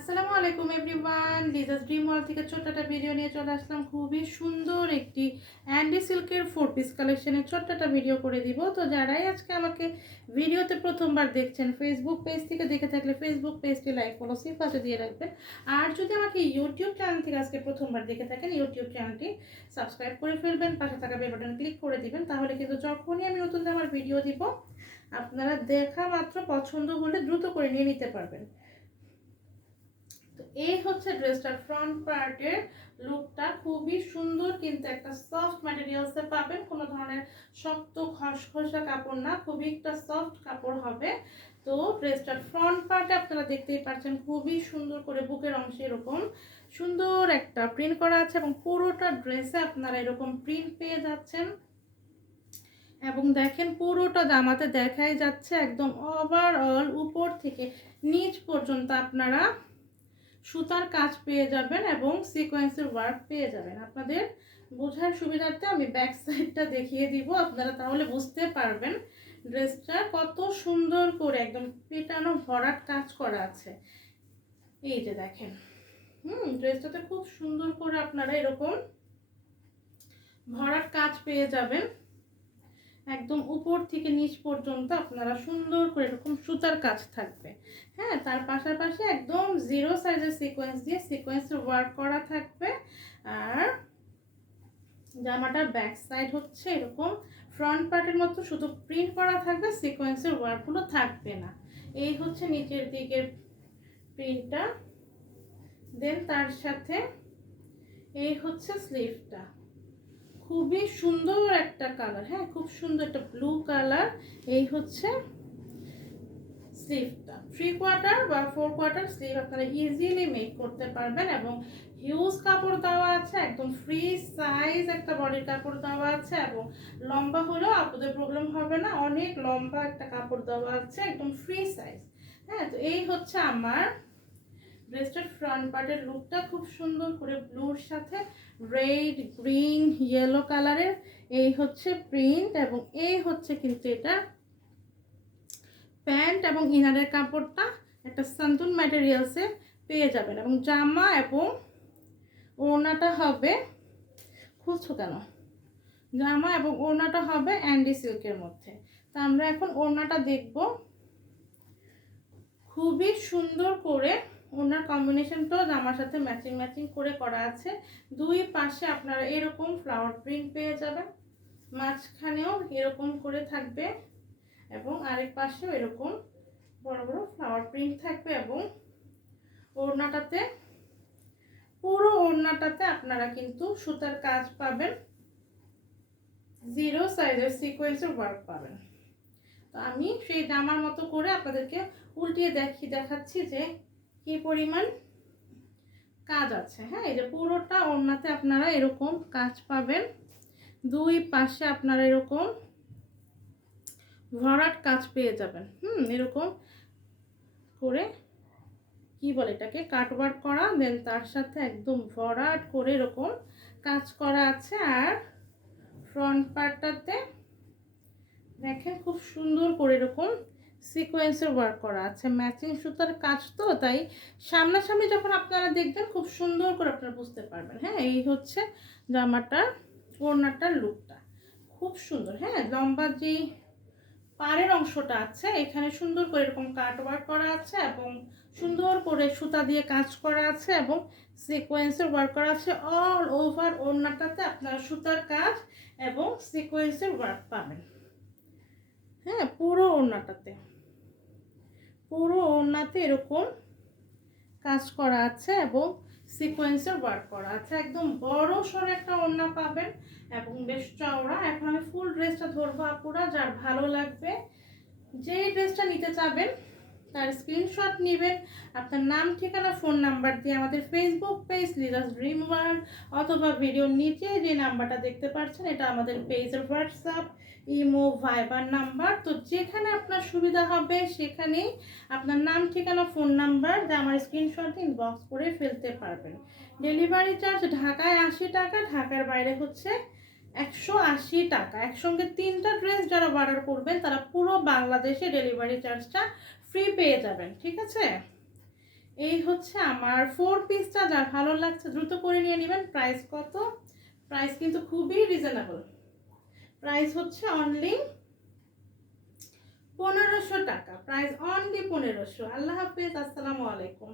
আসসালামু আলাইকুম everyone, Liza's dream world থেকে ছোট্ট একটা ভিডিও নিয়ে চলে আসলাম। খুবই সুন্দর একটি অ্যান্ডি সিল্কের 4 পিস কালেকশনের ছোট্ট একটা ভিডিও করে দিব। তো যারাই আজকে আমাকে ভিডিওতে প্রথমবার দেখছেন, ফেসবুক পেজ থেকে দেখে থাকলে ফেসবুক পেজটি লাইক ফলো সেই পাশে দিয়ে রাখবেন। আর যদি আমাকে ইউটিউব চ্যানেল থেকে আজকে প্রথমবার দেখে থাকেন, ইউটিউব চ্যানেলটি সাবস্ক্রাইব করে ফেলবেন, পাশে থাকা বেল বাটন ক্লিক করে দিবেন। তাহলে কিন্তু যখনই আমি নতুন আমার ভিডিও দিব, আপনারা দেখা মাত্র পছন্দ হলে দ্রুত করে নিয়ে নিতে পারবেন। এই হচ্ছে ড্রেসটার ফ্রন্ট পার্টের লুকটা। খুবই সুন্দর, কিন্তু একটা সফট ম্যাটেরিয়ালসে পাবেন, কোনো ধরনের শক্ত খসখসা কাপড় না, খুবই একটা সফট কাপড় হবে। তো ড্রেসটার ফ্রন্ট পার্টে আপনারা দেখতেই পাচ্ছেন খুবই সুন্দর করে বুকের অংশে এরকম সুন্দর একটা প্রিন্ট করা আছে, এবং পুরোটা ড্রেসে আপনারা এরকম প্রিন্ট পেয়ে যাচ্ছেন। এবং দেখেন পুরোটা জামাতে দেখাই যাচ্ছে একদম ওভারঅল উপর থেকে নিচ পর্যন্ত আপনারা সুতার কাজ পেয়ে যাবেন এবং সিকোয়েন্সের ওয়ার্ক পেয়ে যাবেন। আপনাদের বোঝার সুবিধার্থে আমি ব্যাক সাইডটা দেখিয়ে দিব, আপনারা তাহলে বুঝতে পারবেন ড্রেসটা কত সুন্দর করে একদম পেটানো ভরাট কাজ করা আছে। এই যে দেখেন, ড্রেসটাতে খুব সুন্দর করে আপনারা এরকম ভরাট কাজ পেয়ে যাবেন। একদম উপর থেকে নিচ পর্যন্ত আপনারা সুন্দর করে এরকম সুতার কাজ থাকবে। হ্যাঁ, তার পাশাপাশি একদম জিরো সাইজের সিকোয়েন্স দিয়ে সিকোয়েন্সের ওয়ার্ক করা থাকবে। আর জামাটার ব্যাক সাইড হচ্ছে এরকম ফ্রন্ট পার্টের মতো শুধু প্রিন্ট করা থাকবে, সিকোয়েন্সের ওয়ার্কগুলো থাকবে না। এই হচ্ছে নিচের দিকের প্রিন্টটা। দেন তার সাথে এই হচ্ছে স্লিভটা, খুবই সুন্দর একটা কালার। হ্যাঁ, খুব সুন্দর একটা ব্লু কালার। এই হচ্ছে স্লিভটা, 3/4 বা 4/4 স্লিভ আপনারা ইজিলি মেক করতে পারবেন। এবং হিউজ কাপড় দেওয়া আছে, একদম ফ্রি সাইজ একটা বডির কাপড় দেওয়া আছে, এবং লম্বা হলেও আপনাদের প্রবলেম হবে না, অনেক লম্বা একটা কাপড় দেওয়া আছে, একদম ফ্রি সাইজ। হ্যাঁ, তো এই হচ্ছে আমার ড্রেসটার ফ্রন্ট পার্টের লুকটা। খুব সুন্দর করে ব্লুর সাথে রেড, গ্রিন, ইয়েলো কালারের এই হচ্ছে প্রিন্ট, এবং এই হচ্ছে কিন্তু এটা প্যান্ট এবং ইনারের কাপড়টা একটা সান্তুন ম্যাটেরিয়ালসে পেয়ে যাবেন। এবং জামা এবং ওড়নাটা হবে, খুলছো কেন, জামা এবং ওড়নাটা হবে অ্যান্ডি সিল্কের মধ্যে। তা আমরা এখন ওড়নাটা দেখব। খুবই সুন্দর করে ওনার কম্বিনেশনটাও জামার সাথে ম্যাচিং ম্যাচিং করে করা আছে। দুই পাশে আপনারা এরকম ফ্লাওয়ার প্রিন্ট পেয়ে যাবেন, মাঝখানেও এরকম করে থাকবে, এবং আরেক পাশেও এরকম বড় বড় ফ্লাওয়ার প্রিন্ট থাকবে। এবং ওড়নাটাতে, পুরো ওড়নাটাতে আপনারা কিন্তু সুতার কাজ পাবেন, জিরো সাইজের সিকোয়েন্সের ওয়ার্ক পাবেন। তো আমি সেই জামার মতো করে আপনাদেরকে উল্টিয়ে দেখাচ্ছি যে কি পরিমাণ কাজ আছে। হ্যাঁ, এই যে পুরোটা ওড়নাতে আপনারা এরকম কাজ পাবেন, দুই পাশে আপনারা এরকম ভরাট কাজ পেয়ে যাবেন। এরকম করে কি বলে এটাকে, কাটওয়ার্ক করা, দেন তার সাথে একদম ভরাট করে এরকম কাজ করা আছে। আর ফ্রন্ট পার্টটাতে দেখেন খুব সুন্দর করে এরকম সিকোয়েন্সের ওয়ার্ক করা আছে, ম্যাচিং সুতার কাজ, তো তাই সামনাসামনি যখন আপনারা দেখবেন খুব সুন্দর করে আপনারা বুঝতে পারবেন। হ্যাঁ, এই হচ্ছে জামাটার ওড়নাটার লুকটা, খুব সুন্দর। হ্যাঁ, লম্বা যে পাড়ের অংশটা আছে এখানে সুন্দর করে এরকম কাট ওয়ার্ক করা আছে, এবং সুন্দর করে সুতা দিয়ে কাজ করা আছে, এবং সিকোয়েন্সের ওয়ার্ক করা আছে। অল ওভার ওড়নাটাতে আপনারা সুতার কাজ এবং সিকোয়েন্সের ওয়ার্ক পাবেন। হ্যাঁ, পুরো ওড়নাতে এরকম কাজ করা আছে এবং সিকোয়েন্সের ওয়ার্ক করা আছে। একদম বড় সড়ো একটা ওড়না পাবেন এবং বেশ চওড়া। এখন আমি ফুল ড্রেসটা ধরবো, আপুরা যার ভালো লাগবে যে ড্রেসটা নিতে চাবেন তার স্ক্রিনশট নেবেন, আপনার নাম, ঠিকানা, ফোন নাম্বার দিয়ে আমাদের Facebook page Liza's dream world, অথবা ভিডিওর নিচে যে নাম্বারটা দেখতে পাচ্ছেন এটা আমাদের পেজের হোয়াটসঅ্যাপ, ইমো, ভাইবার নাম্বার। তো যেখানে আপনার সুবিধা হবে সেখানেই আপনার নাম, ঠিকানা, ফোন নাম্বার দিয়ে আমার স্ক্রিনশট ইনবক্স করে ফেলতে পারবেন। ডেলিভারি চার্জ ঢাকায় 80 টাকা, ঢাকার বাইরে হচ্ছে 180 টাকা। একসঙ্গে 3টা ড্রেস যারা অর্ডার করবেন তারা পুরো বাংলাদেশে ডেলিভারি চার্জটা ফ্রি পেয়ে যাবেন। ঠিক আছে, এই হচ্ছে আমার 4 পিসটা, যার ভালো লাগছে দ্রুত করে নিয়ে নেবেন। প্রাইস কত? প্রাইস কিন্তু খুবই রিজনেবল। প্রাইস হচ্ছে অনলি 1500 টাকা। Price only 1500। আল্লাহ হাফেজ, আসসালামু আলাইকুম।